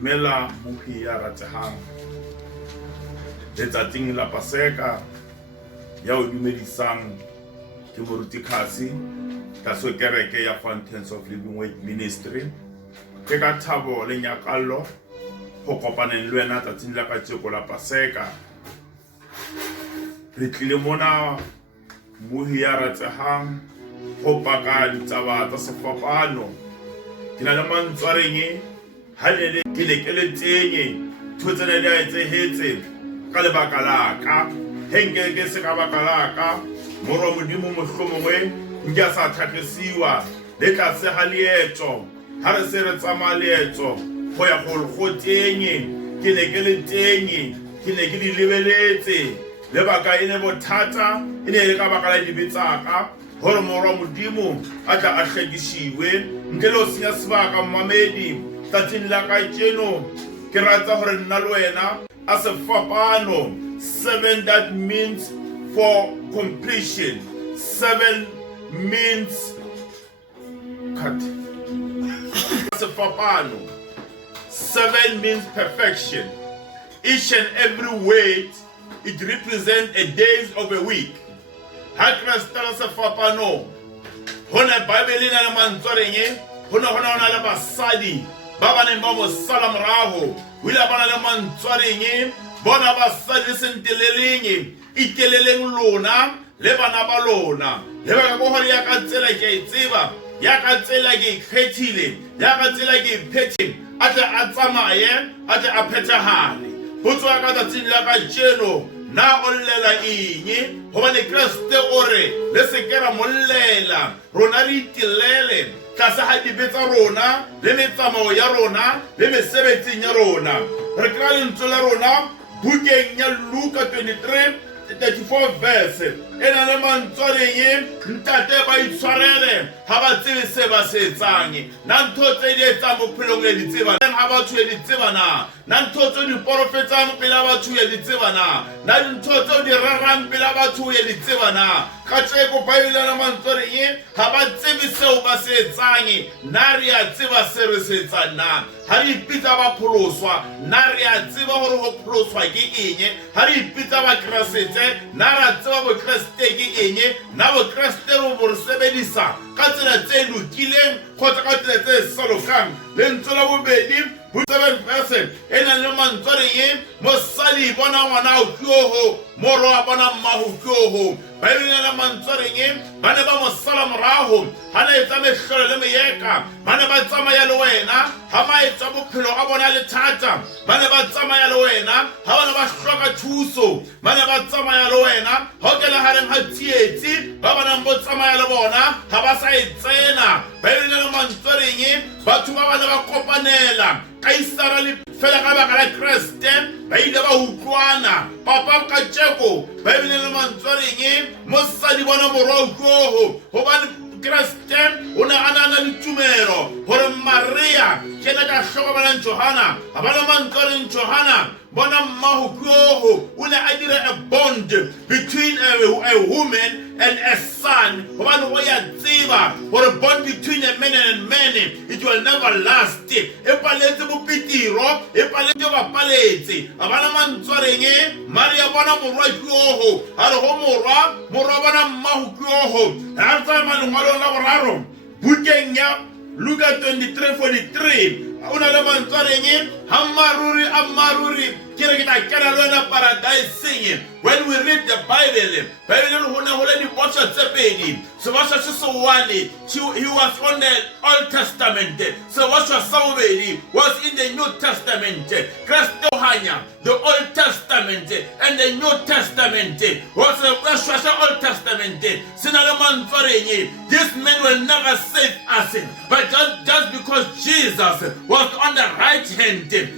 Mela Muhi ya ratehang letsatsing la Paseka ya o dumedisang ke moruti Khasi taso kereke ya Fountains of Living Word Ministry ke ka thabo le nyakallo go kopaneng le wena tsatsing la kajeko la Paseka re tlile mona Muhi ya ratehang go paka ditaba tsa sefapano ke na le mantswareng halele ke le tsenye thotsena le a etsehetse ka lebaka la ka henke ke se ka baka la ka moro modimo mohlomongwe nke sa thatlesiwa le tla se ha leetso ha re se re tsama leetso go ya go tenye ke ne ke le tenye ke ne ke di lebeletse lebaka ene bothata ene le ka baka la dibetsaka hore moro modimo a tla a hlekishiwe ntle le o senya sebaka mmamedi tsatsing la kajeno ke rata hore nna le wena a sefapano 7 that means for completion 7 means cut sefapano 7 means perfection each and every word it represents a days of a week ha kristala sefapano hona bible ina le mantswareng hona le basadi ba ba neng ba mo sala morago wila bana le mantswareng bona basadi senteleleng iteleleng lona le bana ba lona le ba go hore ya ka tsela ke itseba ya ka tsela ke khethile ya ka tsela ke phethile atla a tsamaye atla a phethahale botswa ka tsatsing la ka jeno na ollela eng hobane Kriste ore le sekera mollela rona re itilele tlase ha dibetsa rona le metsamao ya rona le mesebetsing ya rona re kra lentswe la rona bukeng ya Luka 23:34 verse ena le mantswareng ntate ba itshwarele ha ba tsebe se ba se etsang na ntho tse di etsa bophelong le ditseba ha batho le ditseba na ntho tse di profetsang pela batho le ditseba na ntho tse di rarang pela batho le ditseba na ka tseko Bible la mantswareng ha ba tsebe seo ba se etsang na re a tseba se re se etsang na ha re ipitsa ba pholoswa na re a tseba hore go pholoswa ke eng ha re ipitsa ba krasetse na ra tseba bo Kriste ke eng na bo Kriste bo bo sebedisa ka tsela tse lokileng kgotsa ka tsela tse salokang le ntse la bobedi 7 verse ena le mantswareng mosadi bona ngwana o tloho moro a bona mmaho tloho Bible la mantswareng bana ba mosala morago hana etsa mehlolo le meyeka bana ba tsamaya le wena ha ma etsa bophelo a bona le thata bana ba tsamaya le wena ha bana ba hloka thuso bana ba tsamaya le wena ha ke la hareng ha tsietsi ba bana bo tsamaya le bona ha ba sa etsena Bible la mantswareng batho ba bana ba kopanela kaisara le fela ka baka la Kriste ba ile ba utlwana papa ka tseko Bible le mantswareng mosadi bona morao go hobane Kriste ona ana le tumelo hore Maria kena ka hlokomela Johana abana mantswareng Johana bona mmaho go una adira a bond between a woman and a son hobane o ya tseba hore bond between a man and man it will never last e paletse bopitiro e paletse ba paletse abana mantswareng Maria bona morwa go ha re go morwa bona mmaho go ha tsa manngwalo la boraro bukeng ya Luka 23:43 una le mantswareng amaruri kere ke ta kena lona paradise when we read the Bible hona hole di botsa tsepedi so washa sesowale he was on the Old Testament so washa sawubedi was in the New Testament Christ hanya the Old Testament and the New Testament was the Old Testament sinale mantswareng this man will never save us but just because Jesus was on the right hand the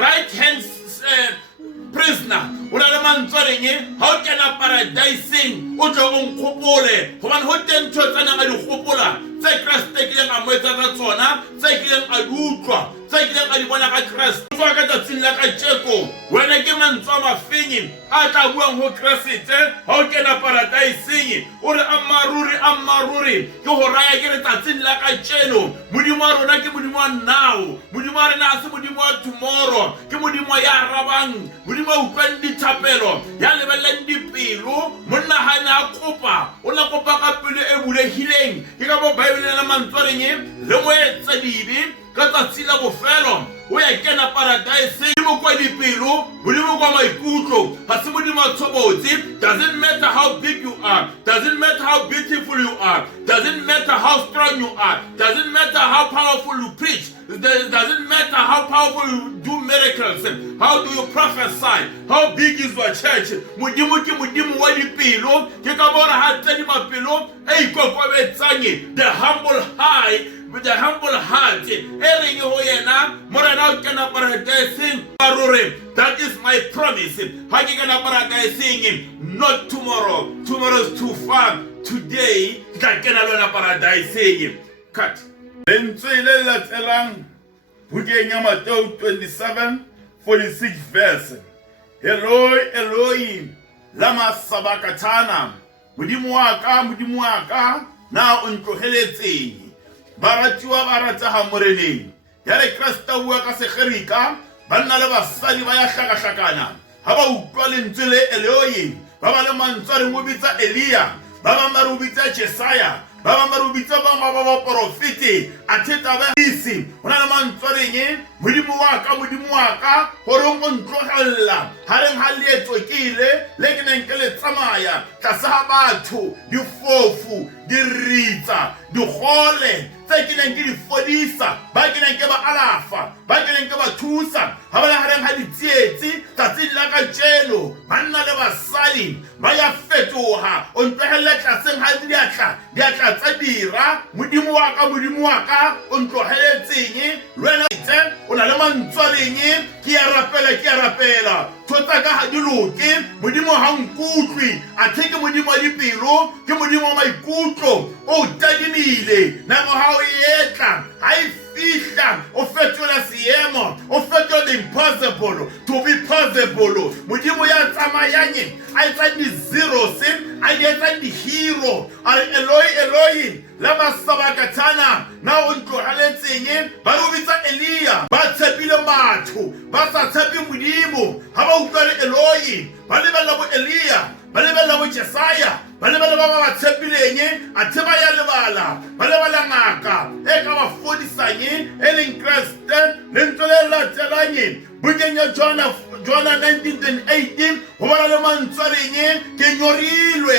right hand prisoner una le mantswareng ha o kena paradiseng o tlo o nkgopole hobane ho teng ntho tsana ga di gopola tse Kriste kileng a mo etsa ka tsona, tse kileng a di utlwa, tse kileng a di bona ka Kriste. Fa ka tsatsing la kajeko wena ke mantswe a mafenyi a tla buang ho Kriste ha o kena paradaiseng o re ammaruri ke ho raya ke re tsatsing la kajeno modimo wa rona ke modimo wa now, modimo wa rena a se modimo wa tomorrow, ke modimo ya arabang, modimo wa utlwang dithapelo, ya lebellang dipelo. Monna ha na kopa o na kopa ka pelo e bulehileng, ke ka mo Bible la mantswe a reng le mo etsa dibe ka tsatsi la bofelo o ya kena paradise. Modimo kwa dipelo, modimo kwa maikutlo, ha se modimo wa tshobotsi. Doesn't matter how big you are, doesn't matter how beautiful you are, doesn't matter how strong you are, doesn't matter how powerful you preach, it doesn't matter how powerful you do miracles, how do you prophesy, how big is your church. Modimo ke modimo wa dipelo, ke ka bona ha tsedi mapelo e ikokobetsang, the humble high with the humble heart. That is my promise. Not tomorrow. Tomorrow is too far. Today, cut. Then Matthew 27:46 verse. Eloi, Eloi, lama sabakatana. Mudimu waka, na untloheletseng. Baratiwa barata ha moreneng. Ya re Krista bua ka sekgerika, banna le basadi ba ya hlakahlakana. Ha ba utlwa lentswe le Eloi, ba ba le mantswe re mo bitsa Elia, ba ba ba re bitsa Jesaya, ba ba ba re bitsa ba profete. Athe taba isi, hona le mantswe reng modimo wa ka hore o ntlogella ha reng ha leetso kile le ke neng ke le tsamaya tlasa ha batho difofu diritsa digole tse ke neng ke di fodisa, ba ke neng ke ba alafa, ba ke neng ke ba thusa ha ba ha reng ha ditsietsi tsatsing la kajeno. Banna le basadi ba ya fetoha, o ntlohelle tlaseng ha diatla tsa dira. Modimo wa ka o ntlohelletseng lwena itse o na le mantswareng ke ya rapela thotsa ka ha di loke. Modimo ha nkutlwi athe ke modimo wa dipelo, ke modimo wa maikutlo o tadimile nako ha o etla ha e fihla o fetola seemo, o fetola the impossible to be possible. Modimo ya tsamayang a etsa di-zeros, a di etsa di-hero. A re Eloi lama sabakatana, na o ntloheletseng. Ba re o bitsa Elia, ba tshepile batho ba sa tshepe modimo. Ha ba utlwa re Eloi, ba lebella bo Elia, ba lebella bo Jesaya, ba lebella ba tshepileng. Athe ba ya lebala, ba lebala ngaka e ka ba fodisang e leng Kriste. Lentswe le latelang bukeng ya John 19:18 ho bana le mantswe reng ke nyorilwe.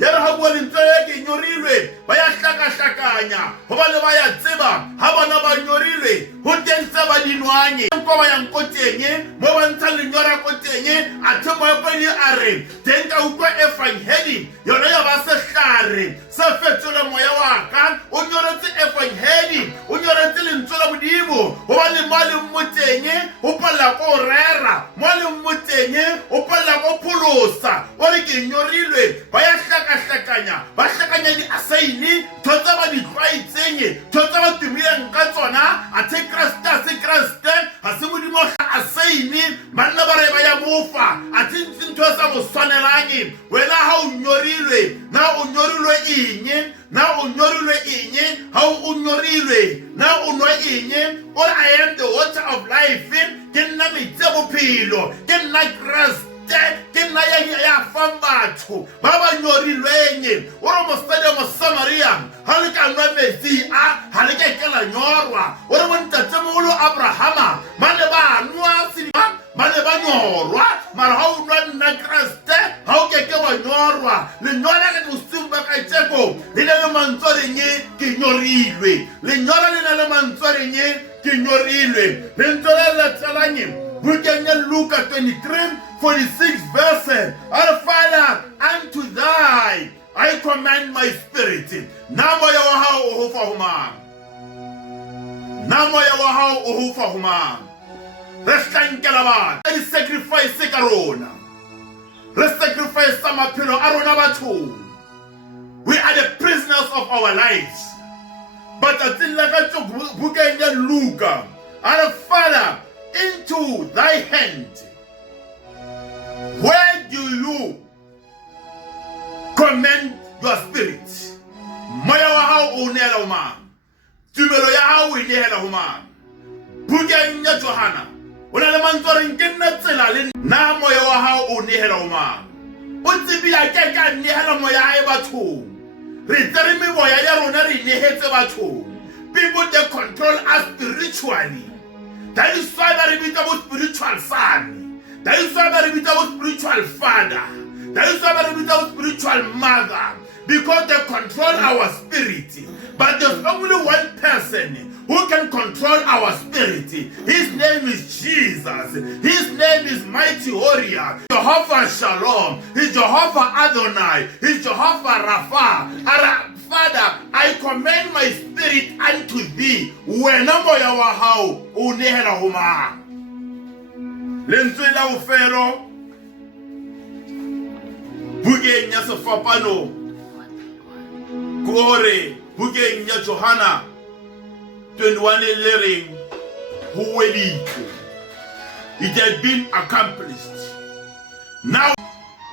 Ya re ha bua lentswe ke nyorilwe, ba ya hlakahlakanya ho bana ba ya tseba ha bona ba nyorilwe ho teng tse ba dinwanye nko ba yang koteng mo ba ntsha lenyora koteng. Athe moepedi a re teng ka utlwa evangeli yona ya ba sehlare se fetola moya wa ka. O nyoretse evangeli, o nyoretse lentswe la modimo ho ba le mali mmoteng o palla ko rera, mali mmoteng o palla ko pholosa. O re ke nyorilwe, ba ya hlakahlakanya, ba hlakanya di asaini thotsa ba di tlwaitseng, thotsa ba timileng ka tsona. Athe Kriste ha se modimo asaini, banna ba re ba ya mofa. Athe ntho sa mo swanelang wena ha o nyorilwe. Na o nyorilwe eng? Na o nyorilwe eng? Ha o nyorilwe na o nwa eng? O I am the water of life, ke nna metsi a bophelo, ke nna Kriste, ke nna ya fang batho ba ba nyorilweng. O re mosadi mo Samaria ha le ka nwa metsi ha le ka kela nyorwa. O re bontatemoholo Abrahama ba ne ba nwa sedima, ba ne ba nyorwa. Mara ha o nwa nna Kriste ha o keke wa nyorwa. Lenyora ka bosiung ba kajeko le ne le mantswe reng ke nyorilwe. Lenyora le ne le mantswe reng ke nyorilwe. Lentswe le latelang bukeng ya Luka 23:46 verse. Our Father, unto thy I command my spirit. Na moya wa hao o hofa ho mang? Na moya wa hao o hofa ho mang? Re hlankelela batho di sacrifice ka rona, re sacrifice maphelo a rona bathong. We are the prisoners of our lives. But I think like I took Luca, and Father, into thy hand. Where do you commend your spirit? Moya wa hao o nehela ho mang? Tumelo ya hao o nehela ho mang? Bukeng ya Johana, o na le mantswe re nke nna tsela le na moya wa hao o nehela ho mang? O tsebile ke ka nehela moya hae bathong. Re tsere memoya ya rona re nehetse bathong. People they control us spiritually. That is why they repeat about spiritual son. That is why they repeat about spiritual father. That is why they repeat about spiritual mother. Because they control our spirit. But there's only one person who can control our spirit. His name is Jesus. His name is Mighty Warrior. Jehovah Shalom. He's Jehovah Adonai. He's Jehovah Rapha. Father, I commend my spirit unto thee. Wena moya wa hao o nehela ho mang? Lentswe la bofelo bukeng ya sefapano kore bukeng ya Johana 21:11 ho weditswe. It has been accomplished. Now,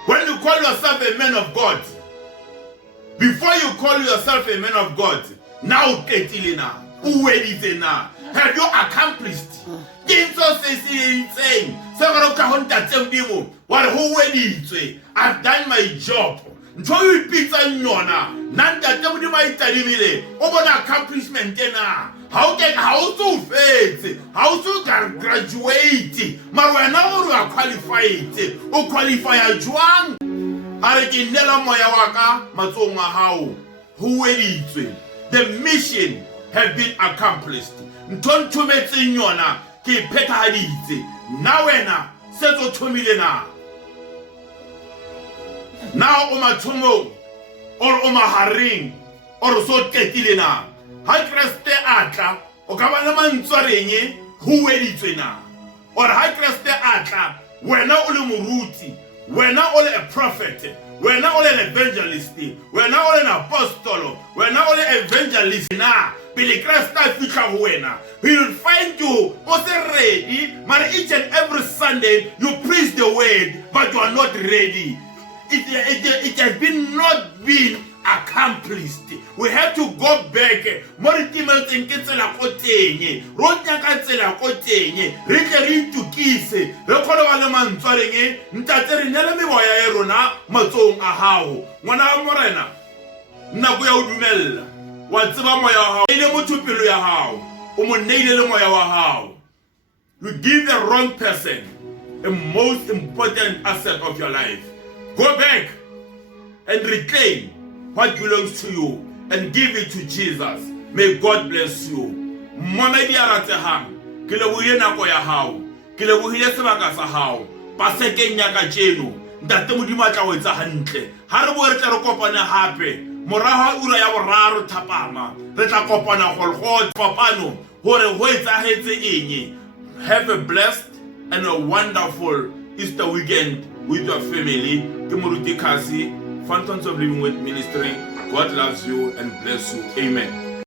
when you call yourself a man of God, before you call yourself a man of God, now have you accomplished? I've done my job. Accomplishment how to faith, how to graduate, are qualified, or qualify a juang. The mission has been accomplished. Now Omatomo or Omaharing or so Ketilena. Hakreste Atla or Kabanaman Sorenye, who wedit na. Or Hakreste Atla, we're not only Muruti. We're not only a prophet, we're not only an evangelist, we're not only an apostle, we're not only an evangelist. Now, we will find you also ready, but each and every Sunday you preach the word, but you are not ready. It has been not been accomplished. We have to go back. Moritimel tenketsela kotenye, rotnyakatsela kotenye, re to kise, re khona ba le mantswareng, ntate re nele memoya ya rona matsong a hao. Ngwana wa morena, nna go ya o dumella, wa tseba moya wa hao, ile motho pelo ya hao, o mo neile le moya wa hao. You give the wrong person the most important asset of your life. Go back and reclaim what belongs to you and give it to Jesus. May God bless you. Momedi aratehang, ke lebohile nako ya hao, ke lebohile sebaka sa hao, pasekeng ya ka tjeno, ntate modimo a tla o etsa hantle. Ha re bo re tla re kopana hape, morago ura ya boraro thapama, re tla kopana golgo papano hore ho etsahetse eng. Have a blessed and a wonderful Easter weekend with your family. Ke Moruti Kasi, Fountains of Living Word Ministry. God loves you and bless you. Amen.